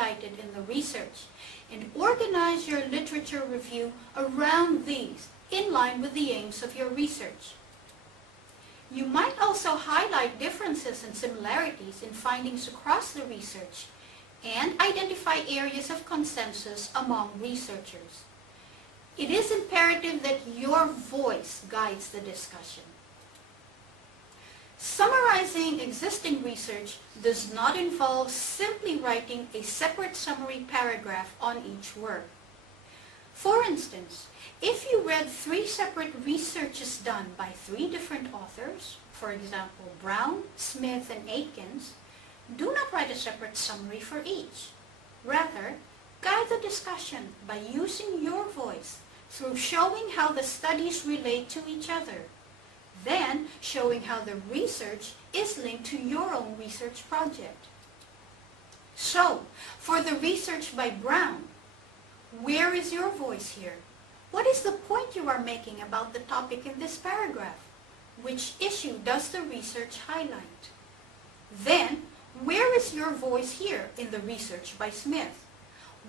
highlighted in the research, and organize your literature review around these, in line with the aims of your research. You might also highlight differences and similarities in findings across the research and identify areas of consensus among researchers. It is imperative that your voice guides the discussion. Summarizing existing research does not involve simply writing a separate summary paragraph on each work. For instance, if you read 3 separate researches done by 3 different authors, for example, Brown, Smith, and Aikens, do not write a separate summary for each. Rather, guide the discussion by using your voice through showing how the studies relate to each other, then showing how the research is linked to your own research project. So, for the research by Brown, where is your voice here? What is the point you are making about the topic in this paragraph? Which issue does the research highlight? Then, where is your voice here in the research by Smith?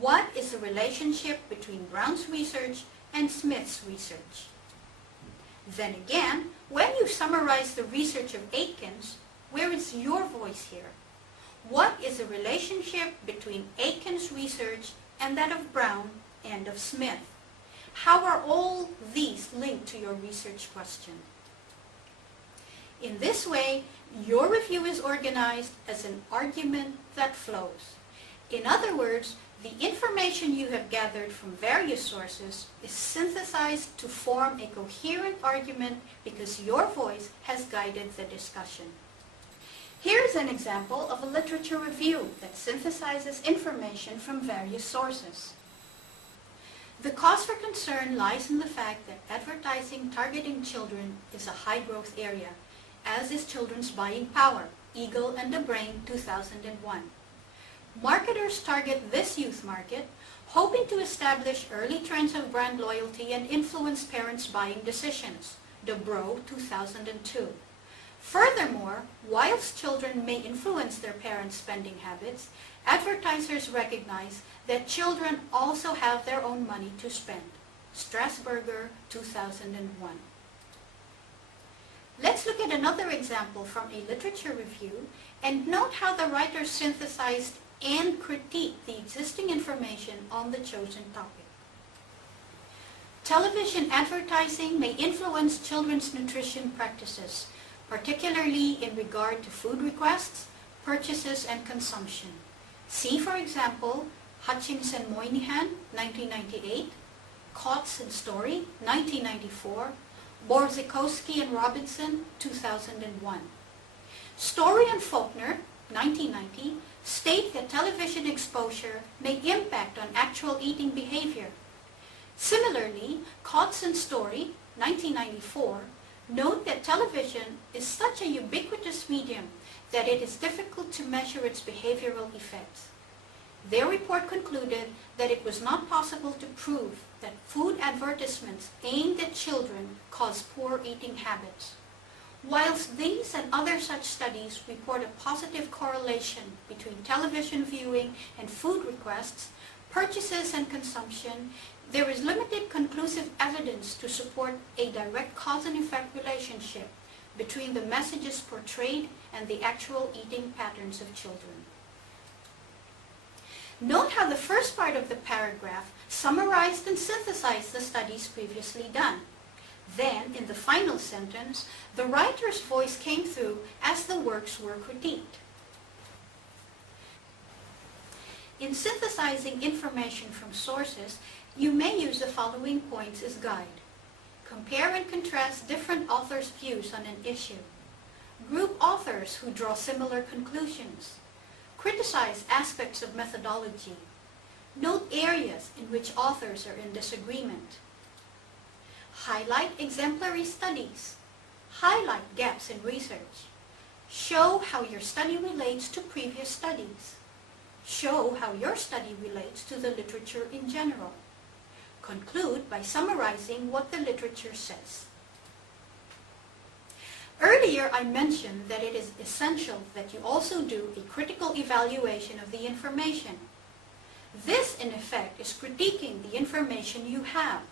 What is the relationship between Brown's research and Smith's research? Then again, when you summarize the research of Aikens, where is your voice here? What is the relationship between Aikens' research and that of Brown and of Smith? How are all these linked to your research question? In this way, your review is organized as an argument that flows. In other words, the information you have gathered from various sources is synthesized to form a coherent argument because your voice has guided the discussion. Here is an example of a literature review that synthesizes information from various sources. The cause for concern lies in the fact that advertising targeting children is a high-growth area, as is children's buying power, Eagle and the Brain, 2001. Marketers target this youth market, hoping to establish early trends of brand loyalty and influence parents' buying decisions, the Bro, 2002. Furthermore, whilst children may influence their parents' spending habits, advertisers recognize that children also have their own money to spend, Strasburger, 2001. Let's look at another example from a literature review and note how the writer synthesized and critiqued the existing information on the chosen topic. Television advertising may influence children's nutrition practices, particularly in regard to food requests, purchases, and consumption. See, for example, Hutchinson Moynihan, 1998, Kotz and Story, 1994, Borzikowski and Robinson, 2001. Story and Faulkner, 1990, state that television exposure may impact on actual eating behavior. Similarly, Kotz and Story, 1994, note that television is such a ubiquitous medium that it is difficult to measure its behavioral effects. Their report concluded that it was not possible to prove that food advertisements aimed at children cause poor eating habits. Whilst these and other such studies report a positive correlation between television viewing and food requests, purchases and consumption, there is limited conclusive evidence to support a direct cause and effect relationship between the messages portrayed and the actual eating patterns of children. Note how the first part of the paragraph summarized and synthesized the studies previously done. Then, in the final sentence, the writer's voice came through as the works were critiqued. In synthesizing information from sources, you may use the following points as guide. Compare and contrast different authors' views on an issue. Group authors who draw similar conclusions. Criticize aspects of methodology. Note areas in which authors are in disagreement. Highlight exemplary studies. Highlight gaps in research. Show how your study relates to previous studies. Show how your study relates to the literature in general. Conclude by summarizing what the literature says. Earlier, I mentioned that it is essential that you also do a critical evaluation of the information. This, in effect, is critiquing the information you have.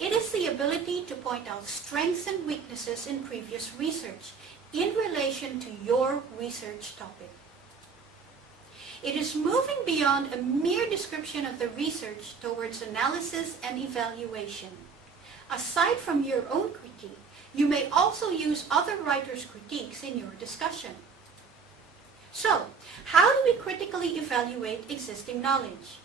It is the ability to point out strengths and weaknesses in previous research in relation to your research topic. It is moving beyond a mere description of the research towards analysis and evaluation. Aside from your own critique, you may also use other writers' critiques in your discussion. So, how do we critically evaluate existing knowledge?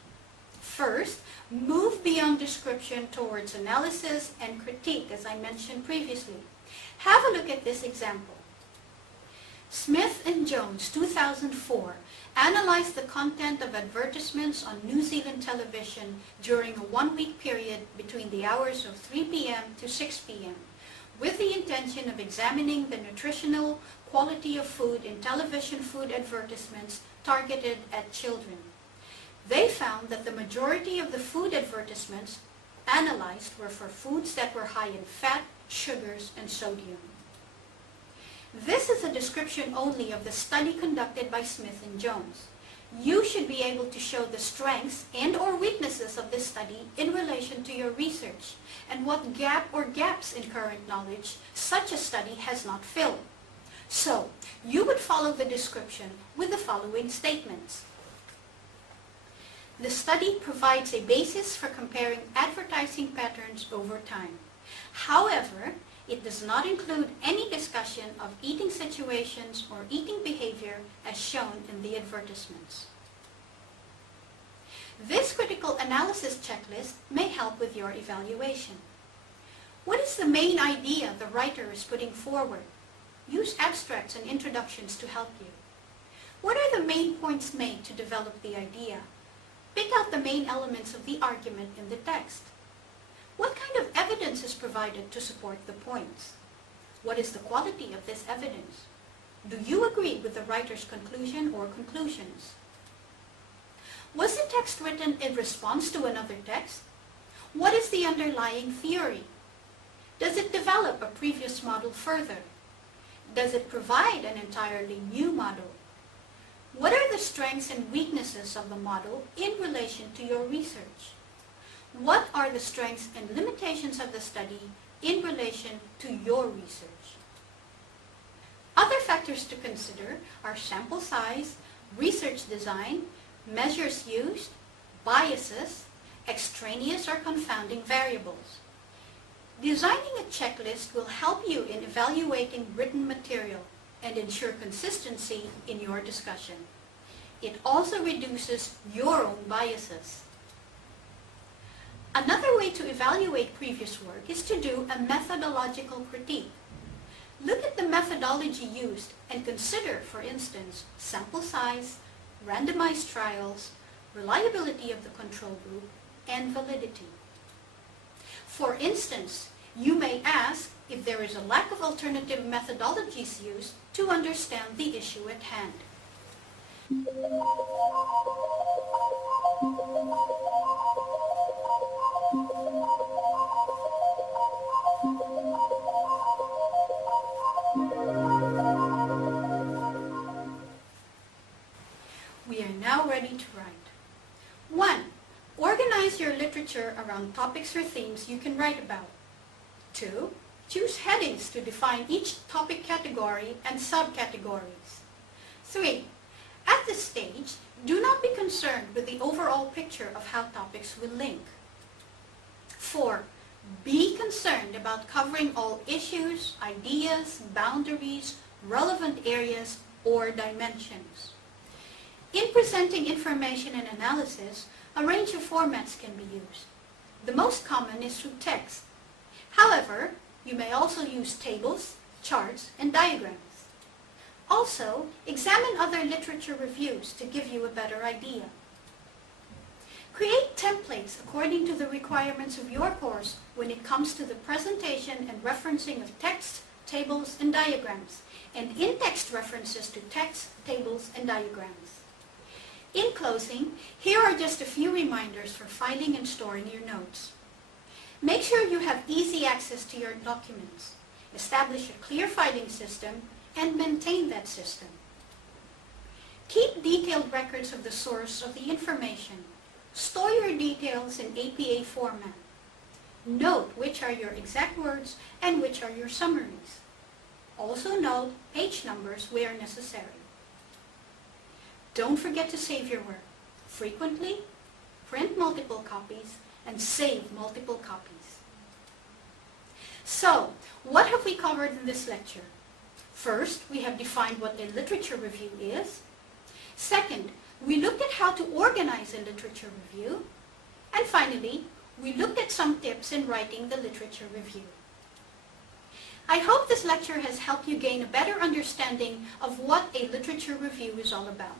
First, move beyond description towards analysis and critique, as I mentioned previously. Have a look at this example. Smith and Jones, 2004, analyzed the content of advertisements on New Zealand television during a one-week period between the hours of 3 p.m. to 6 p.m. with the intention of examining the nutritional quality of food in television food advertisements targeted at children. They found that the majority of the food advertisements analyzed were for foods that were high in fat, sugars, and sodium. This is a description only of the study conducted by Smith and Jones. You should be able to show the strengths and or weaknesses of this study in relation to your research and what gap or gaps in current knowledge such a study has not filled. So, you would follow the description with the following statements. The study provides a basis for comparing advertising patterns over time. However, it does not include any discussion of eating situations or eating behavior as shown in the advertisements. This critical analysis checklist may help with your evaluation. What is the main idea the writer is putting forward? Use abstracts and introductions to help you. What are the main points made to develop the idea? Pick out the main elements of the argument in the text. What kind of evidence is provided to support the points? What is the quality of this evidence? Do you agree with the writer's conclusion or conclusions? Was the text written in response to another text? What is the underlying theory? Does it develop a previous model further? Does it provide an entirely new model? What are the strengths and weaknesses of the model in relation to your research? What are the strengths and limitations of the study in relation to your research? Other factors to consider are sample size, research design, measures used, biases, extraneous or confounding variables. Designing a checklist will help you in evaluating written material and ensure consistency in your discussion. It also reduces your own biases. Another way to evaluate previous work is to do a methodological critique. Look at the methodology used and consider, for instance, sample size, randomized trials, reliability of the control group, and validity. For instance, you may ask if there is a lack of alternative methodologies used to understand the issue at hand. We are now ready to write. 1. Organize your literature around topics or themes you can write about. 2. Choose headings to define each topic category and subcategories. 3. At this stage, do not be concerned with the overall picture of how topics will link. 4. Be concerned about covering all issues, ideas, boundaries, relevant areas, or dimensions. In presenting information and analysis, a range of formats can be used. The most common is through text. However, you may also use tables, charts, and diagrams. Also, examine other literature reviews to give you a better idea. Create templates according to the requirements of your course when it comes to the presentation and referencing of text, tables, and diagrams, and in-text references to text, tables, and diagrams. In closing, here are just a few reminders for filing and storing your notes. Make sure you have easy access to your documents. Establish a clear filing system and maintain that system. Keep detailed records of the source of the information. Store your details in APA format. Note which are your exact words and which are your summaries. Also note page numbers where necessary. Don't forget to save your work frequently, print multiple copies, and save multiple copies. So, what have we covered in this lecture? First, we have defined what a literature review is. Second, we looked at how to organize a literature review. And finally, we looked at some tips in writing the literature review. I hope this lecture has helped you gain a better understanding of what a literature review is all about.